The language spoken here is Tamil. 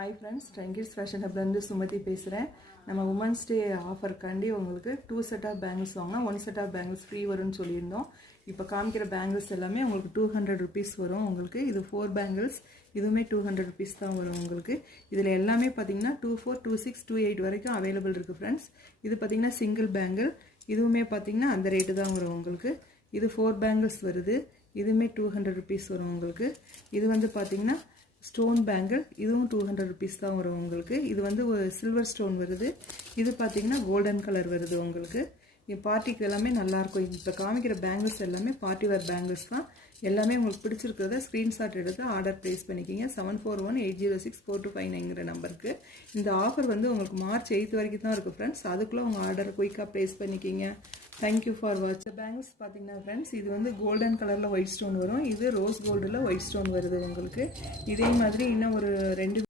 Hi friends, Tranquil's Fashion Hub இருந்து சுமதி பேசுகிறேன். நம்ம உமன்ஸ் டே ஆஃபருக்காண்டி உங்களுக்கு 2 செட் ஆஃப் பேங்கிள்ஸ் வாங்கினா 1 செட் ஆஃப் பேங்கிள்ஸ் ஃப்ரீ வரும்னு சொல்லியிருந்தோம். இப்போ காமிக்கிற பேங்கிள்ஸ் எல்லாமே உங்களுக்கு 200 rupees வரும். உங்களுக்கு இது 4 பேங்கிள்ஸ், இதுவுமே 200 rupees தான் வரும் உங்களுக்கு. இதில் எல்லாமே பார்த்தீங்கன்னா 24, 26, 28 வரைக்கும் அவைலபிள் இருக்குது ஃப்ரெண்ட்ஸ். இது பார்த்தீங்கன்னா சிங்கிள் பேங்கிள், இதுவுமே பார்த்தீங்கன்னா அந்த ரேட்டு தான் வரும் உங்களுக்கு. இது 4 பேங்கிள்ஸ் வருது, இதுவுமே 200 rupees வரும் உங்களுக்கு. இது வந்து பார்த்தீங்கன்னா ஸ்டோன் பேங்கிள், இதுவும் 200 rupees தான் வரும் உங்களுக்கு. இது வந்து ஒரு சில்வர் ஸ்டோன் வருது, இது பார்த்தீங்கன்னா கோல்டன் கலர் வருது உங்களுக்கு. பார்ட்டிக்கு எல்லாமே நல்லாயிருக்கும். இப்போ காமிக்கிற பேங்கிள்ஸ் எல்லாமே பார்ட்டி வேர் பேங்கிள்ஸ் தான். எல்லாமே உங்களுக்கு பிடிச்சிருக்கிறத ஸ்க்ரீன்ஷாட் எடுத்து ஆர்டர் ப்ளேஸ் பண்ணிக்கிங்க 7418064259 நம்பருக்கு. இந்த ஆஃபர் வந்து உங்களுக்கு மார்ச் 8 வரைக்கும் தான் இருக்குது ஃப்ரெண்ட்ஸ். அதுக்குள்ளே உங்கள் ஆர்டர் குயிக்காக ப்ளேஸ் பண்ணிக்கிங்க. Thank you for watch. பேங்கிள்ஸ் பார்த்தீங்கன்னா ஃப்ரெண்ட்ஸ், இது வந்து கோல்டன் கலரில் ஒயிட் ஸ்டோன் வரும், இது ரோஸ் கோல்டில் ஒயிட் ஸ்டோன் வருது உங்களுக்கு. இதே மாதிரி இன்னும் ஒரு 2